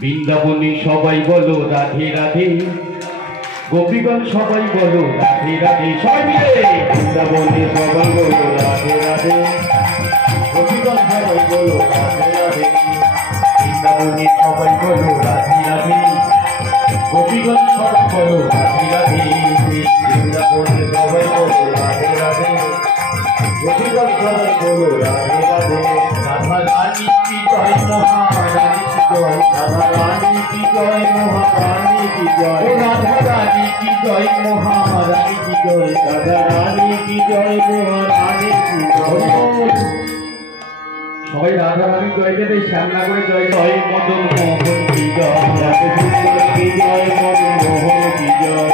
বৃন্দাবনী সবাই বলো রাধে রাধে, গোপীগণ সবাই বলো রাধে রাধে, সবাই মিলে বৃন্দাবনী সবাই বলো রাধে রাধে, গোপীগণ সবাই বলো রাধে রাধে, বৃন্দাবনী সবাই বলো রাধে রাধে, গোপীগণ সবাই বলো রাধে রাধে, বৃন্দাবনী সবাই বলো রাধে রাধে, গোপীগণ সবাই বলো রাধে রাধে। রাধা রানী কি জয়, মহারানী কি জয়, রাধা রানী কি জয়, মহারানী কি জয়, রাধা রানী কি জয়, মহারানী কি জয়, রাধা রানী কি জয়, মহারানী কি জয়। সবাই রাধা রানী জয় দেবে, শ্যামলা করে জয় জয়, মদন মোহন কি জয়, কি জয়, মদন মোহন কি জয়,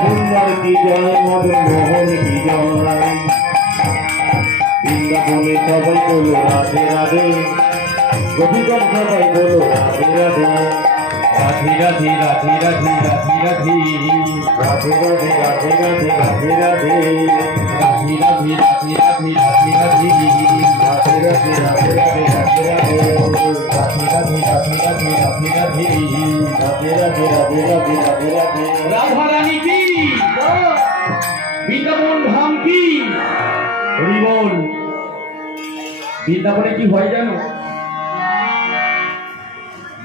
সুন্দর কি জয়, মদন মোহন কি জয়। বৃন্দাবনে সবাই বলো রাধে রাধে, গোপীগণ সবাই বলো রাধে রাধে, রাধে রাধে রাধে রাধে রাধে রাধে, রাধে রাধে রাধে রাধে রাধে রাধে, রাধে রাধে রাধে রাধে রাধে রাধে, রাধে রাধে রাধে রাধে রাধে রাধে, রাধে রাধে রাধে রাধে রাধে রাধে, রাধে রাধে রাধে রাধে রাধে রাধে। রাধা রানী কি, বৃন্দাবন ধাম কি, হরি বল। বৃন্দাবনে কি হয় জানো?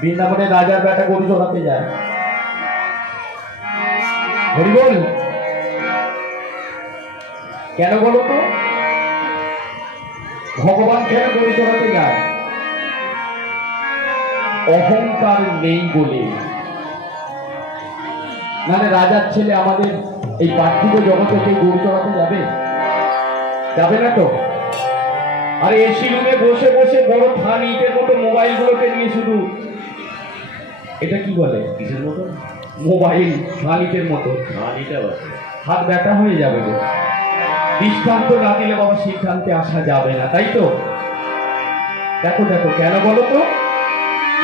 বৃন্দাবনে রাজার বেটা গরু চড়াতে যায়, হরি বল। কেন বলো তো? ভগবান কেন গরু চড়াতে যায়? অহংকার নেই বলে। মানে রাজার ছেলে আমাদের এই পার্থিব জগতে কেউ গরু চড়াতে যাবে? যাবে না তো। আর এসি রুমে বসে বসে বড় থান ইটের মতো মোবাইল গুলোকে নিয়ে শুধু, এটা কি বলে, কিসের মতো মোবাইল, থান ইটের মতো, হাত ব্যথা হয়ে যাবে গো। দৃষ্টান্ত না দিলে বাবা সিদ্ধান্তে আসা যাবে না, তাই তো। দেখো দেখো, কেন বলো তো?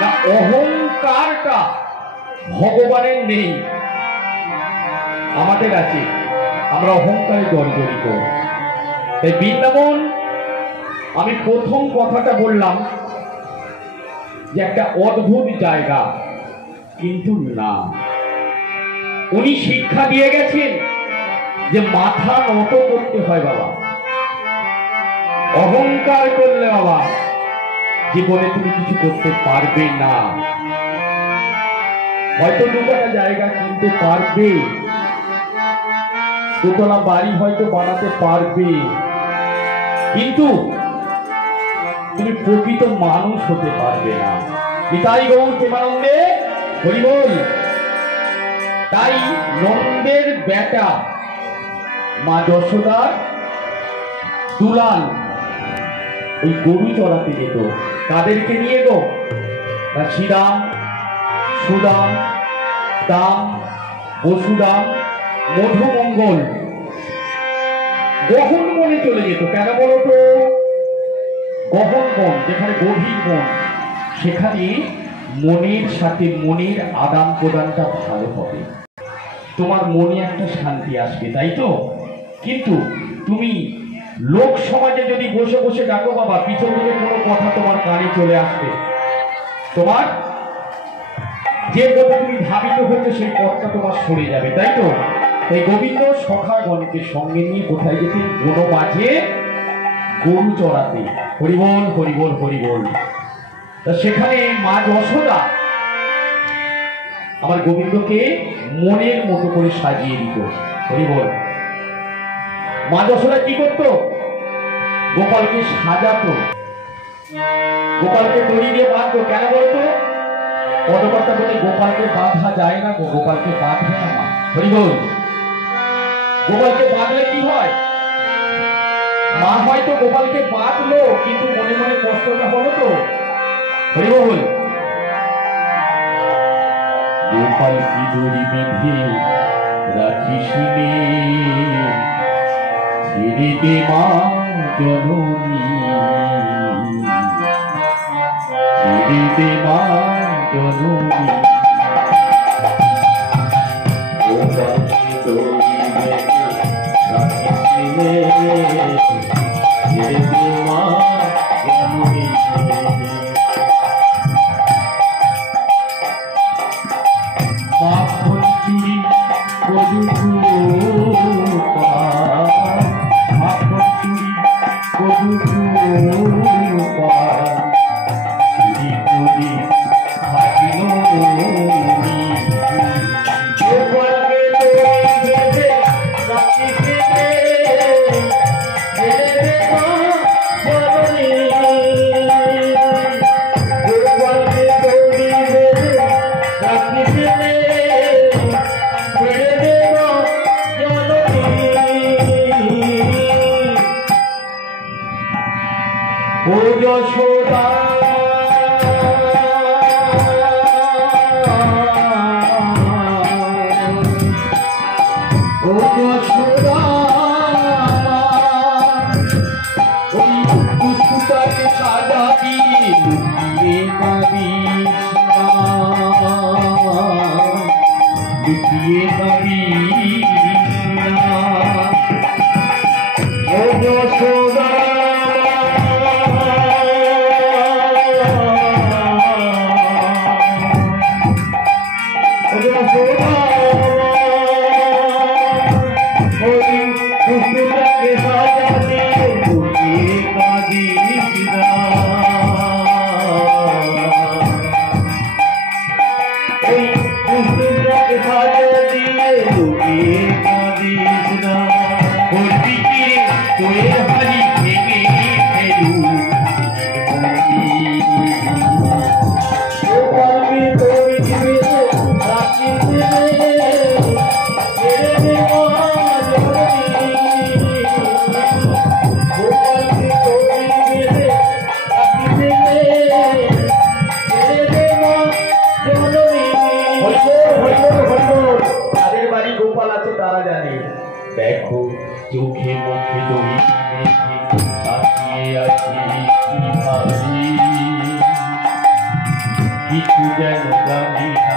না, অহংকারটা ভগবানের নেই, আমাদের আছে। আমরা অহংকারে জর্জরিত। তাই বৃন্দাবন, আমি প্রথম কথাটা বললাম যে একটা অদ্ভুত জায়গা, কিন্তু না, উনি শিক্ষা দিয়ে গেছেন যে মাথা নত করতে হয় বাবা। অহংকার করলে বাবা জীবনে তুমি কিছু করতে পারবে না। হয়তো দুটা জায়গা কিনতে পারবে, দোতলা বাড়ি হয়তো বানাতে পারবে, কিন্তু তুমি প্রকৃত মানুষ হতে পারবে না। নিতাই গৌর প্রেমানন্দে হরি বল। তাই নন্দের বেটা মা যশোদার দুলাল ওই গরু চড়াতে যেত, তাদেরকে নিয়ে গো, শ্রীরাম, সুদাম, দাম, বসুদাম, মধুমঙ্গল গহন বনে চলে যেত। কেন বলো তো? গহন বন, যেখানে গভীর বন, সেখানে মনের সাথে মনের আদান প্রদানটা ভালো হবে, তোমার মনে একটা শান্তি আসবে, তাই তো? কিন্তু তুমি লোক সমাজে যদি বসে বসে ডাকো বাবা, পিছন থেকে কোনো কথা তোমার কানে চলে আসবে, তোমার যে পথে তুমি ধাবিত হচ্ছে সেই পথটা তোমার সরে যাবে, তাই তো? তাই গোবিন্দ সখাগণকে সঙ্গে নিয়ে কোথায় যেতে? কোনো মাঝে গরু চড়াতে। হরিবল হরিবল হরিবল। তা সেখানে মা যশোদা আমার গোবিন্দকে মনের মতো করে সাজিয়ে দিত। হরিবল। মা যশোদা কি করত? গোপালকে সাজাতো, গোপালকে দড়ি দিয়ে বাঁধতো। কেন বলতো? পদকর্তা বলে গোপালকে বাঁধা যায় না, গোপালকে বাঁধবে না মা। হরিবল। গোপালকে বাঁধলে কি হয়? মা হয়তো গোপালকে বাঁধলো, কিন্তু মনে মনে কষ্টটা হলো তো। হরিবল। গোপাল কি দড়ি বেঁধে রাখিস নে, ছেড়ে দে মা জননী, ছেড়ে দে মা জননী। গোপাল কি দড়ি বেঁধে রাখিস নে, ছেড়ে দে মা জননী। চুরি কদু ও যশোদা ও যশোদা, ওই পুষ্পটাকে সাজাবি লুকিয়ে পাবি না, লুকিয়ে পাবি না। ও যশোদা দেখো চোখে মুখে দড়ি তাকিয়ে আছি কিছু যেন জানি না।